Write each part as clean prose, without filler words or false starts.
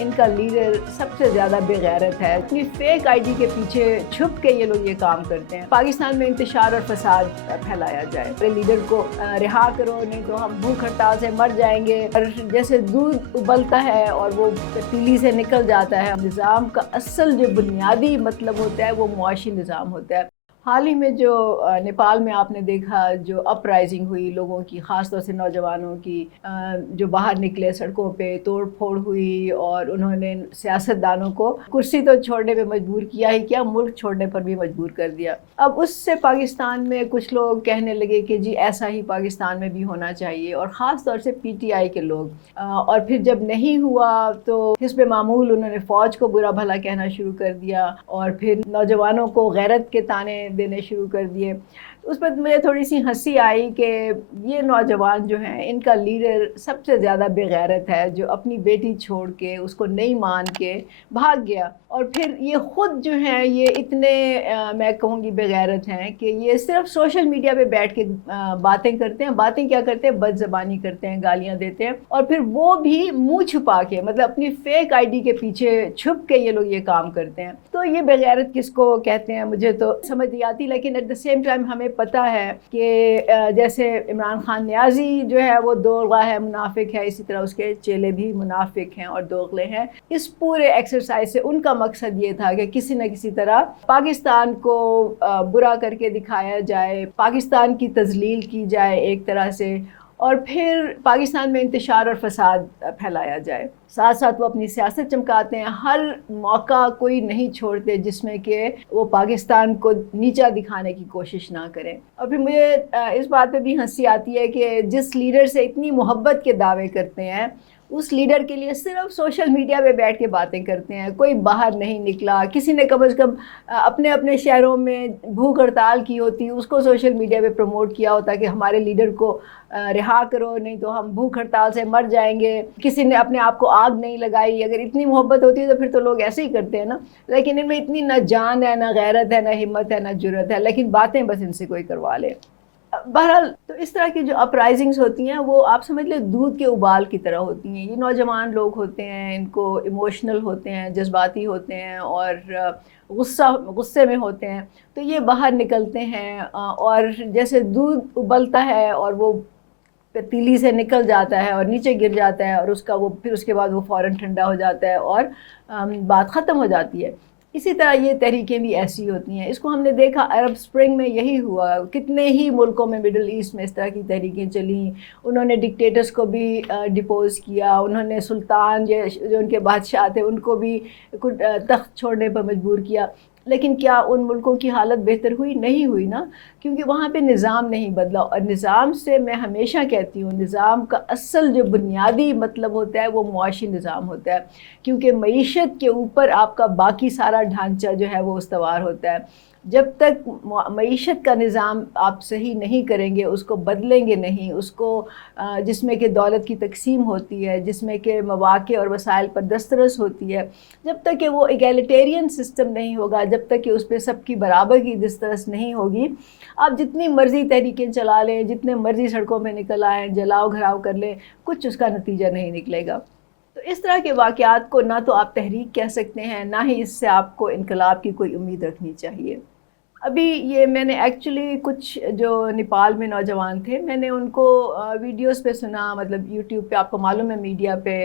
ان کا لیڈر سب سے زیادہ بے غیرت ہے. اپنی فیک آئی ڈی کے پیچھے چھپ کے یہ لوگ یہ کام کرتے ہیں. پاکستان میں انتشار اور فساد پھیلایا جائے. لیڈر کو رہا کرو نہیں تو ہم بھوک ہڑتال سے مر جائیں گے. اور جیسے دودھ ابلتا ہے اور وہ پتیلی سے نکل جاتا ہے. نظام کا اصل جو بنیادی مطلب ہوتا ہے وہ معاشی نظام ہوتا ہے. حال ہی میں جو نیپال میں آپ نے دیکھا جو اپ رائزنگ ہوئی لوگوں کی، خاص طور سے نوجوانوں کی، جو باہر نکلے سڑکوں پہ توڑ پھوڑ ہوئی اور انہوں نے سیاستدانوں کو کرسی تو چھوڑنے پہ مجبور کیا ہی کیا، ملک چھوڑنے پر بھی مجبور کر دیا. اب اس سے پاکستان میں کچھ لوگ کہنے لگے کہ جی ایسا ہی پاکستان میں بھی ہونا چاہیے، اور خاص طور سے پی ٹی آئی کے لوگ. اور پھر جب نہیں ہوا تو حزب معمول انہوں نے فوج کو برا بھلا کہنا شروع کر دیا اور پھر نوجوانوں کو غیرت کے طعنے دینے شروع کر دیے. اس پر مجھے تھوڑی سی ہنسی آئی کہ یہ نوجوان جو ہیں ان کا لیڈر سب سے زیادہ بے غیرت ہے، جو اپنی بیٹی چھوڑ کے اس کو نہیں مان کے بھاگ گیا. اور پھر یہ خود جو ہیں یہ اتنے میں کہوں گی بے غیرت ہیں کہ یہ صرف سوشل میڈیا پہ بیٹھ کے باتیں کرتے ہیں. باتیں کیا کرتے ہیں؟ بد زبانی کرتے ہیں، گالیاں دیتے ہیں، اور پھر وہ بھی منہ چھپا کے، مطلب اپنی فیک آئی ڈی کے پیچھے چھپ کے یہ لوگ یہ کام کرتے ہیں. تو یہ بے غیرت کس کو کہتے ہیں مجھے تو سمجھ نہیں آتی. لیکن ایٹ دا سیم ٹائم ہمیں پتہ ہے کہ جیسے عمران خان نیازی جو ہے وہ دوغلا ہے، منافق ہے، اسی طرح اس کے چیلے بھی منافق ہیں اور دوغلے ہیں. اس پورے ایکسرسائز سے ان کا مقصد یہ تھا کہ کسی نہ کسی طرح پاکستان کو برا کر کے دکھایا جائے، پاکستان کی تذلیل کی جائے ایک طرح سے، اور پھر پاکستان میں انتشار اور فساد پھیلایا جائے. ساتھ ساتھ وہ اپنی سیاست چمکاتے ہیں. ہر موقع کوئی نہیں چھوڑتے جس میں کہ وہ پاکستان کو نیچا دکھانے کی کوشش نہ کریں. اور پھر مجھے اس بات پہ بھی ہنسی آتی ہے کہ جس لیڈر سے اتنی محبت کے دعوے کرتے ہیں اس لیڈر کے لیے صرف سوشل میڈیا پہ بیٹھ کے باتیں کرتے ہیں. کوئی باہر نہیں نکلا. کسی نے کم از کم اپنے اپنے شہروں میں بھوک ہڑتال کی ہوتی، اس کو سوشل میڈیا پہ پروموٹ کیا ہوتا کہ ہمارے لیڈر کو رہا کرو نہیں تو ہم بھوک ہڑتال سے مر جائیں گے. کسی نے اپنے آپ کو آگ نہیں لگائی. اگر اتنی محبت ہوتی ہے تو پھر تو لوگ ایسے ہی کرتے ہیں نا. لیکن ان میں اتنی نہ جان ہے، نہ غیرت ہے، نہ ہمت ہے، نہ جرت ہے، لیکن باتیں بس ان سے کوئی کروا لے. بہرحال تو اس طرح کی جو اپ رائزنگز ہوتی ہیں وہ آپ سمجھ لیں دودھ کے ابال کی طرح ہوتی ہیں. یہ نوجوان لوگ ہوتے ہیں، ان کو ایموشنل ہوتے ہیں، جذباتی ہوتے ہیں اور غصے میں ہوتے ہیں. تو یہ باہر نکلتے ہیں اور جیسے دودھ ابلتا ہے اور وہ پتیلی سے نکل جاتا ہے اور نیچے گر جاتا ہے اور اس کا وہ پھر اس کے بعد وہ فوراً ٹھنڈا ہو جاتا ہے اور بات ختم ہو جاتی ہے. اسی طرح یہ تحریکیں بھی ایسی ہوتی ہیں. اس کو ہم نے دیکھا عرب سپرنگ میں یہی ہوا. کتنے ہی ملکوں میں مڈل ایسٹ میں اس طرح کی تحریکیں چلیں. انہوں نے ڈکٹیٹرز کو بھی ڈپوز کیا. انہوں نے سلطان جو ان کے بادشاہ تھے ان کو بھی تخت چھوڑنے پر مجبور کیا. لیکن کیا ان ملکوں کی حالت بہتر ہوئی؟ نہیں ہوئی نا، کیونکہ وہاں پہ نظام نہیں بدلا. اور نظام سے میں ہمیشہ کہتی ہوں نظام کا اصل جو بنیادی مطلب ہوتا ہے وہ معاشی نظام ہوتا ہے، کیونکہ معیشت کے اوپر آپ کا باقی سارا ڈھانچہ جو ہے وہ استوار ہوتا ہے. جب تک معیشت کا نظام آپ صحیح نہیں کریں گے، اس کو بدلیں گے نہیں، اس کو جس میں کہ دولت کی تقسیم ہوتی ہے، جس میں کہ مواقع اور وسائل پر دسترس ہوتی ہے، جب تک کہ وہ ایگیلیٹیرین سسٹم نہیں ہوگا، جب تک کہ اس پہ سب کی برابر کی دسترس نہیں ہوگی، آپ جتنی مرضی تحریکیں چلا لیں، جتنے مرضی سڑکوں میں نکل آئیں، جلاؤ گھراؤ کر لیں، کچھ اس کا نتیجہ نہیں نکلے گا. تو اس طرح کے واقعات کو نہ تو آپ تحریک کہہ سکتے ہیں، نہ ہی اس سے آپ کو انقلاب کی کوئی امید رکھنی چاہیے. ابھی یہ میں نے ایکچولی کچھ جو نیپال میں نوجوان تھے میں نے ان کو ویڈیوز پہ سنا، مطلب یوٹیوب پہ آپ کو معلوم ہے میڈیا پہ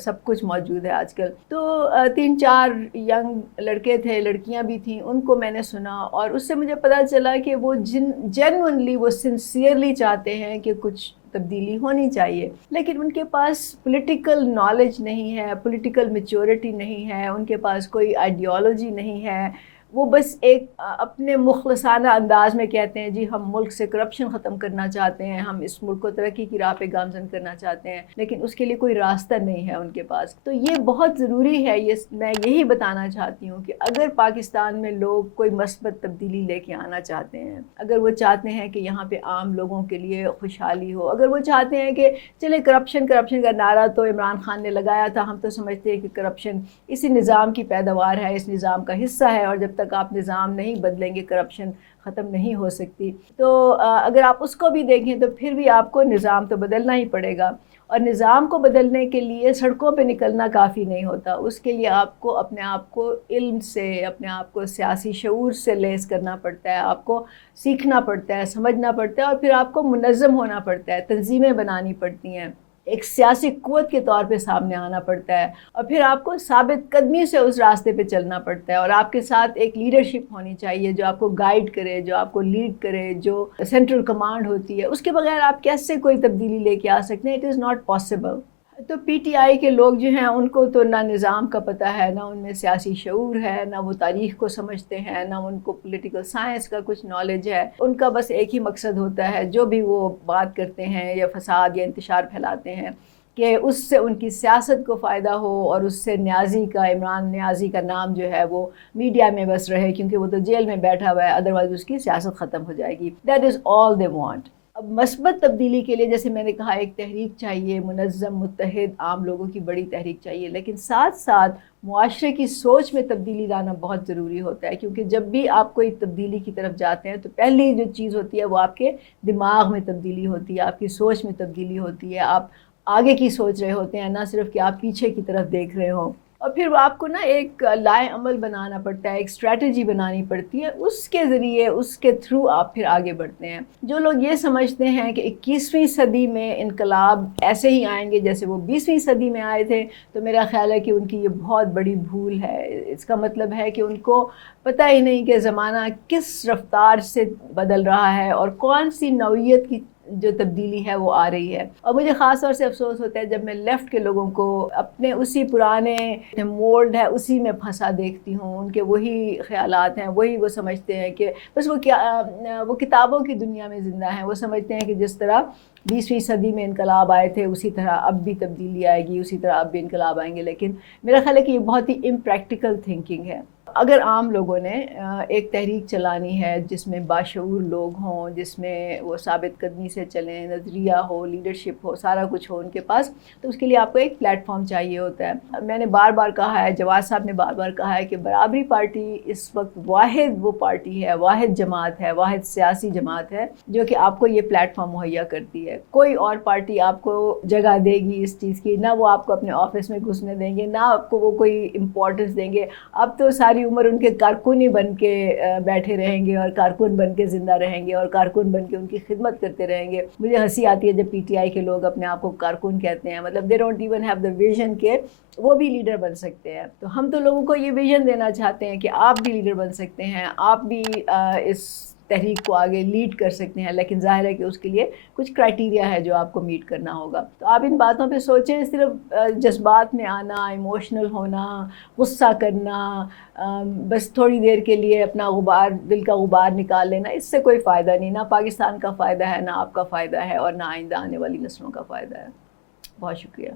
سب کچھ موجود ہے آج کل. تو 3-4 ینگ لڑکے تھے، لڑکیاں بھی تھیں، ان کو میں نے سنا اور اس سے مجھے پتہ چلا کہ وہ جینوئنلی وہ سنسیئرلی چاہتے ہیں کہ کچھ تبدیلی ہونی چاہیے، لیکن ان کے پاس پولیٹیکل نالج نہیں ہے، پولیٹیکل میچورٹی نہیں ہے، ان کے پاس کوئی آئیڈیالوجی نہیں ہے. وہ بس ایک اپنے مخلصانہ انداز میں کہتے ہیں جی ہم ملک سے کرپشن ختم کرنا چاہتے ہیں، ہم اس ملک کو ترقی کی راہ پہ گامزن کرنا چاہتے ہیں، لیکن اس کے لیے کوئی راستہ نہیں ہے ان کے پاس. تو یہ بہت ضروری ہے. میں یہی بتانا چاہتی ہوں کہ اگر پاکستان میں لوگ کوئی مثبت تبدیلی لے کے آنا چاہتے ہیں، اگر وہ چاہتے ہیں کہ یہاں پہ عام لوگوں کے لیے خوشحالی ہو، اگر وہ چاہتے ہیں کہ چلے کرپشن کا نعرہ تو عمران خان نے لگایا تھا، ہم تو سمجھتے ہیں کہ کرپشن اسی نظام کی پیداوار ہے، اس نظام کا حصہ ہے، اور جب تک آپ نظام نہیں بدلیں گے کرپشن ختم نہیں ہو سکتی. تو اگر آپ اس کو بھی دیکھیں تو پھر بھی آپ کو نظام تو بدلنا ہی پڑے گا. اور نظام کو بدلنے کے لیے سڑکوں پہ نکلنا کافی نہیں ہوتا، اس کے لیے آپ کو اپنے آپ کو علم سے، اپنے آپ کو سیاسی شعور سے لیس کرنا پڑتا ہے، آپ کو سیکھنا پڑتا ہے، سمجھنا پڑتا ہے، اور پھر آپ کو منظم ہونا پڑتا ہے، تنظیمیں بنانی پڑتی ہیں، ایک سیاسی قوت کے طور پہ سامنے آنا پڑتا ہے، اور پھر آپ کو ثابت قدمی سے اس راستے پہ چلنا پڑتا ہے، اور آپ کے ساتھ ایک لیڈرشپ ہونی چاہیے جو آپ کو گائیڈ کرے، جو آپ کو لیڈ کرے، جو سینٹرل کمانڈ ہوتی ہے، اس کے بغیر آپ کیسے کوئی تبدیلی لے کے آ سکتے ہیں؟ It is not possible. تو پی ٹی آئی کے لوگ جو ہیں ان کو تو نہ نظام کا پتہ ہے، نہ ان میں سیاسی شعور ہے، نہ وہ تاریخ کو سمجھتے ہیں، نہ ان کو پولیٹیکل سائنس کا کچھ نالج ہے۔ ان کا بس ایک ہی مقصد ہوتا ہے، جو بھی وہ بات کرتے ہیں یا فساد یا انتشار پھیلاتے ہیں، کہ اس سے ان کی سیاست کو فائدہ ہو، اور اس سے نیازی کا، عمران نیازی کا نام جو ہے وہ میڈیا میں بس رہے، کیونکہ وہ تو جیل میں بیٹھا ہوا ہے، ادروائز اس کی سیاست ختم ہو جائے گی۔ That is all they want. اب مثبت تبدیلی کے لیے جیسے میں نے کہا ایک تحریک چاہیے، منظم، متحد، عام لوگوں کی بڑی تحریک چاہیے، لیکن ساتھ ساتھ معاشرے کی سوچ میں تبدیلی لانا بہت ضروری ہوتا ہے، کیونکہ جب بھی آپ کوئی تبدیلی کی طرف جاتے ہیں تو پہلی جو چیز ہوتی ہے وہ آپ کے دماغ میں تبدیلی ہوتی ہے، آپ کی سوچ میں تبدیلی ہوتی ہے، آپ آگے کی سوچ رہے ہوتے ہیں، نہ صرف کہ آپ پیچھے کی طرف دیکھ رہے ہوں۔ اور پھر آپ کو نا ایک لائے عمل بنانا پڑتا ہے، ایک اسٹریٹجی بنانی پڑتی ہے، اس کے ذریعے، اس کے تھرو آپ پھر آگے بڑھتے ہیں۔ جو لوگ یہ سمجھتے ہیں کہ 21ویں صدی میں انقلاب ایسے ہی آئیں گے جیسے وہ 20ویں صدی میں آئے تھے، تو میرا خیال ہے کہ ان کی یہ بہت بڑی بھول ہے۔ اس کا مطلب ہے کہ ان کو پتہ ہی نہیں کہ زمانہ کس رفتار سے بدل رہا ہے، اور کون سی نوعیت کی جو تبدیلی ہے وہ آ رہی ہے۔ اور مجھے خاص طور سے افسوس ہوتا ہے جب میں لیفٹ کے لوگوں کو اپنے اسی پرانے مولڈ ہے اسی میں پھنسا دیکھتی ہوں، ان کے وہی خیالات ہیں، وہی وہ سمجھتے ہیں کہ بس وہ کتابوں کی دنیا میں زندہ ہیں۔ وہ سمجھتے ہیں کہ جس طرح 20ویں صدی میں انقلاب آئے تھے اسی طرح اب بھی تبدیلی آئے گی، اسی طرح اب بھی انقلاب آئیں گے، لیکن میرا خیال ہے کہ یہ بہت ہی امپریکٹیکل تھنکنگ ہے۔ اگر عام لوگوں نے ایک تحریک چلانی ہے جس میں باشعور لوگ ہوں، جس میں وہ ثابت قدمی سے چلیں، نظریہ ہو، لیڈرشپ ہو، سارا کچھ ہو ان کے پاس، تو اس کے لیے آپ کو ایک پلیٹ فارم چاہیے ہوتا ہے۔ میں نے بار بار کہا ہے، جواز صاحب نے بار بار کہا ہے کہ برابری پارٹی اس وقت واحد وہ پارٹی ہے، واحد جماعت ہے، واحد سیاسی جماعت ہے جو کہ آپ کو یہ پلیٹ فارم مہیا کرتی ہے۔ کوئی اور پارٹی آپ کو جگہ دے گی اس چیز کی، نہ وہ آپ کو اپنے آفس میں گھسنے دیں گے، نہ آپ کو وہ کوئی امپورٹنس دیں گے۔ اب تو ساری عمر ان کے کارکن ہی بن کے بیٹھے رہیں گے، اور کارکن بن کے زندہ رہیں گے، اور کارکن بن کے ان کی خدمت کرتے رہیں گے۔ مجھے ہنسی آتی ہے جب پی ٹی آئی کے لوگ اپنے آپ کو کارکن کہتے ہیں، مطلب they don't even have the vision کہ وہ بھی لیڈر بن سکتے ہیں۔ تو ہم تو لوگوں کو یہ ویژن دینا چاہتے ہیں کہ آپ بھی لیڈر بن سکتے ہیں، آپ بھی اس تحریک کو آگے لیڈ کر سکتے ہیں، لیکن ظاہر ہے کہ اس کے لیے کچھ کرائٹیریا ہے جو آپ کو میٹ کرنا ہوگا۔ تو آپ ان باتوں پہ سوچیں، صرف جذبات میں آنا، ایموشنل ہونا، غصہ کرنا، بس تھوڑی دیر کے لیے اپنا غبار، دل کا غبار نکال لینا، اس سے کوئی فائدہ نہیں، نہ پاکستان کا فائدہ ہے، نہ آپ کا فائدہ ہے، اور نہ آئندہ آنے والی نسلوں کا فائدہ ہے۔ بہت شکریہ۔